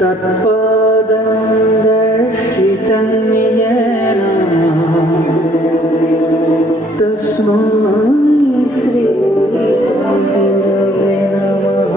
तत्पदं दर्शितं येन तस्मै श्री गुरवे नमः।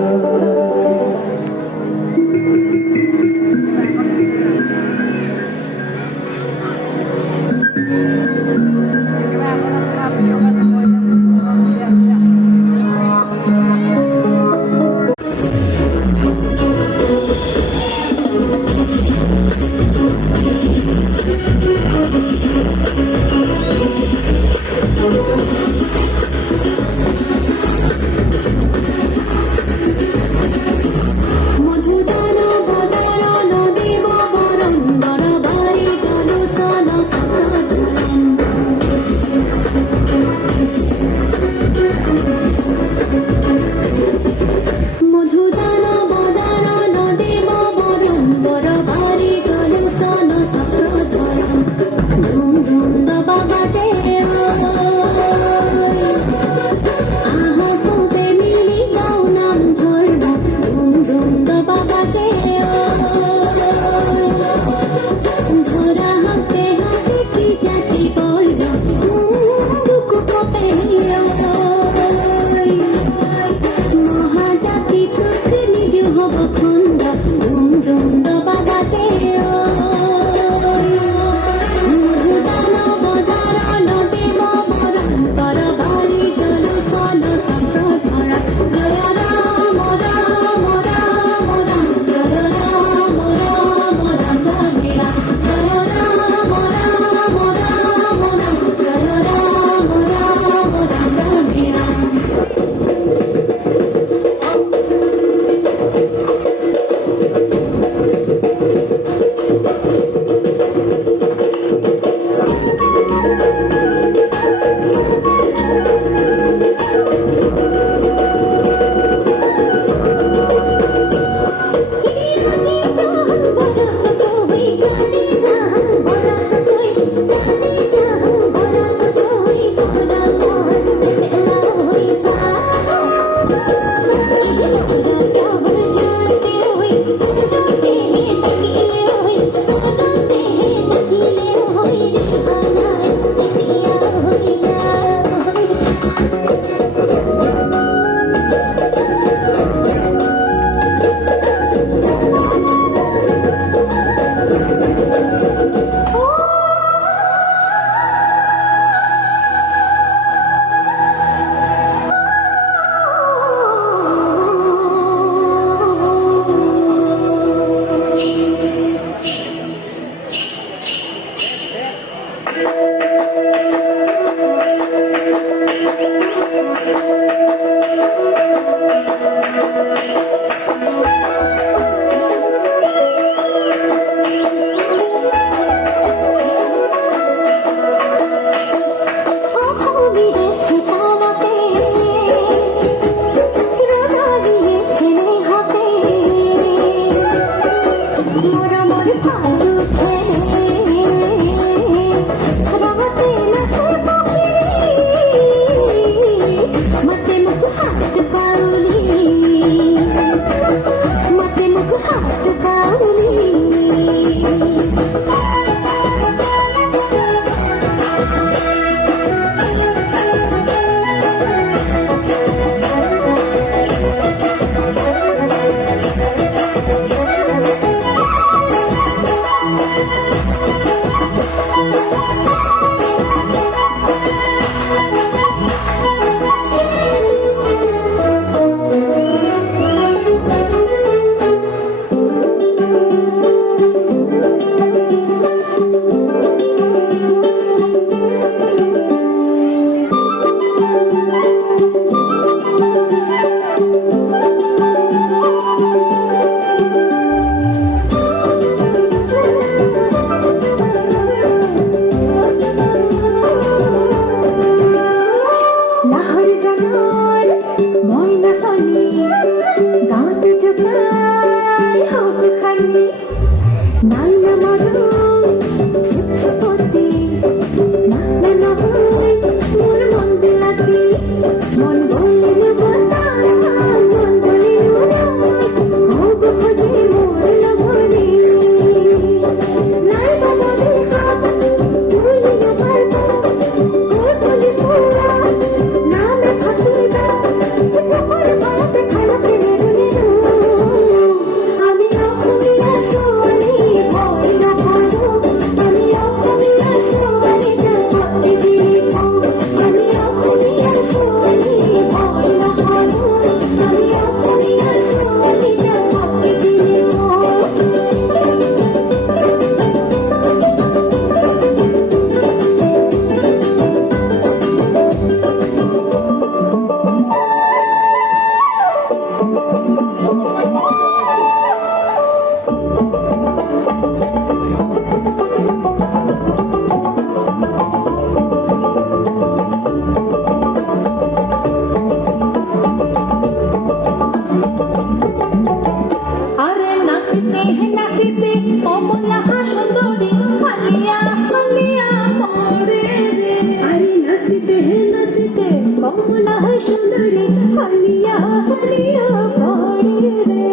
আরে নাচিতে নাচিতে কমলা সুন্দরী হালিয়া হালিয়া পড়ে রে। আরে নাচিতে নাচিতে কমলা সুন্দরী হালিয়া হালিয়া পড়ে রে।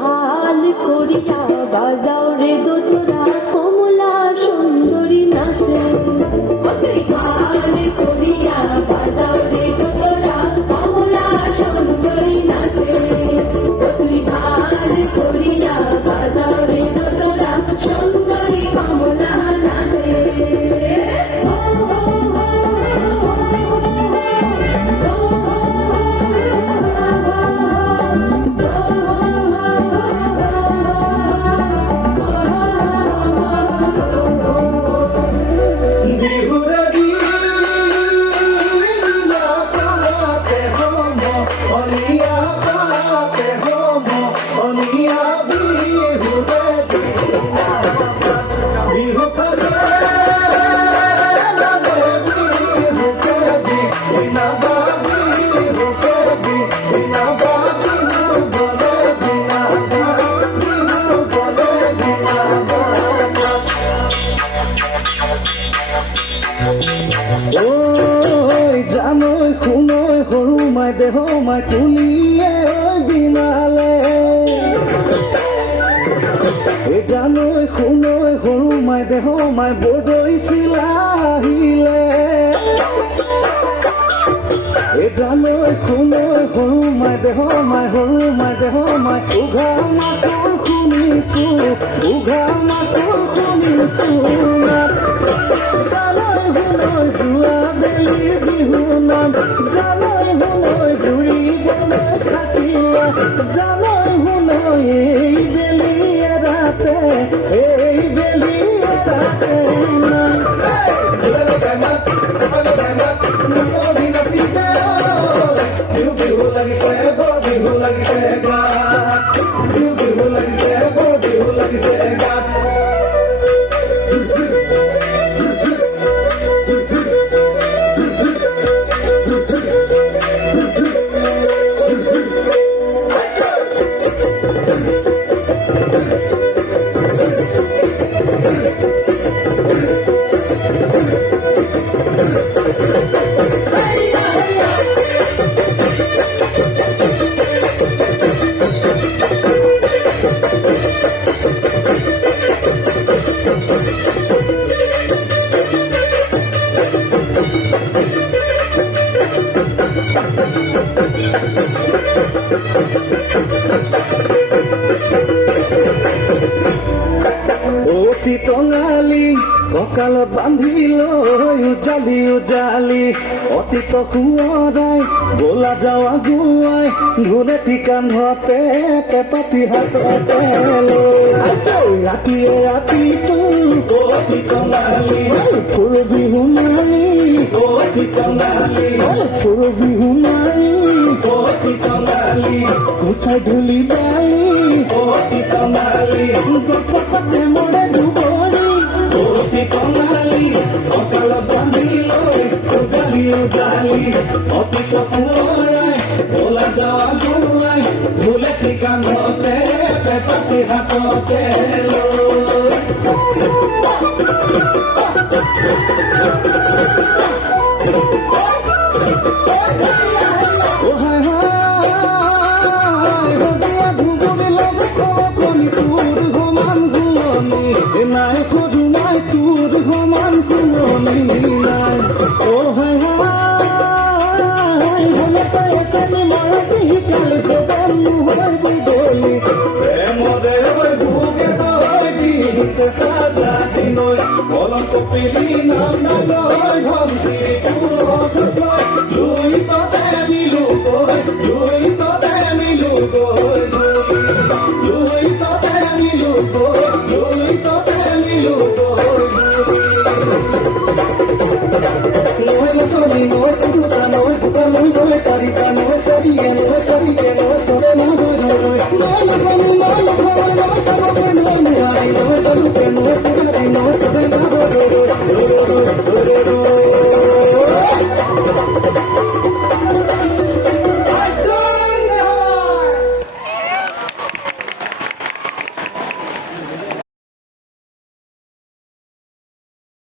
হাল করিয়া বাজাও রে দোতরা কমলা সুন্দরী নাচে। তুই ভাল করিয়া বাজাও রে দোতরা কমলা সুন্দরী নাচে। তুই ভাল করিয়া বাজাও রে দোতরা সুন্দরী কমলা নাচে। বিহুরে দিনা পাতে হম অনিয়া পাতে হম অনিয়া বিহুরে দিনা বিহু করে বিহু কবি বিনা বাবি বিহু কবি বিনা বাবি বলে বিনা বিহু বলে বিনা ঐ জানৈ শুনৈ সৰু মাই দেহ মাই তুলিয়ে বিনালে জানৈ শুনৈ সৰু মাই দেহ মাই বৰদৈ চিলাহিলে জানৈ শুনৈ সৰু মাই দেহ মাই সৰু মাই দেহ মাই উঘা মাতৰ শুনিছো উঘা মাতৰ শুনিছো জানৈ শুনৈ যোৱা বেলি বিহু নাম জানৈ শুনৈ জুৰিবলৈ থাকিলে জানৈ শুনৈ এই বেলি এৰাতে বিহু লাগিছে বৰ বিহু লাগিছে গাত বিহু লাগিছে বৰ বিহু লাগিছে গাত অতি টঙালি কঁকালত বান্ধি লৈ উজালি উজালি অতীত সোঁৱৰাই বোলা যাওঁ আগুৱাই ধুলেটি কান্ধতে পেপাতি হাততে লৈ ৰাতিয়ে ৰাতিটো অতি টঙালি ফুৰ বিহু মাৰি অতি টঙালি ফুৰ বিহু মাৰি অতি টঙালি কুচাই ধূলি বালি অতি টঙালি গছতে মৰে দুবৰি অতি টঙালি কঁকালত বান্ধি লৈ উজালি উজালি অতীত সোঁৱৰাই বোলা যাওঁ আগুৱাই ধুলেটি কান্ধতে পেপাতি হাততে লৈ নাই সৰু নাই তোৰ সমান কুমনি নাই অ হাই হাই হলে পাই জানি মৰতি শিকালে জবান নহয় বুদলি প্ৰেমৰে হৈ ভোগে তই দিছে সাজা চিনৈ কলম কপিলি নাম নলয় ধমকি তোৰ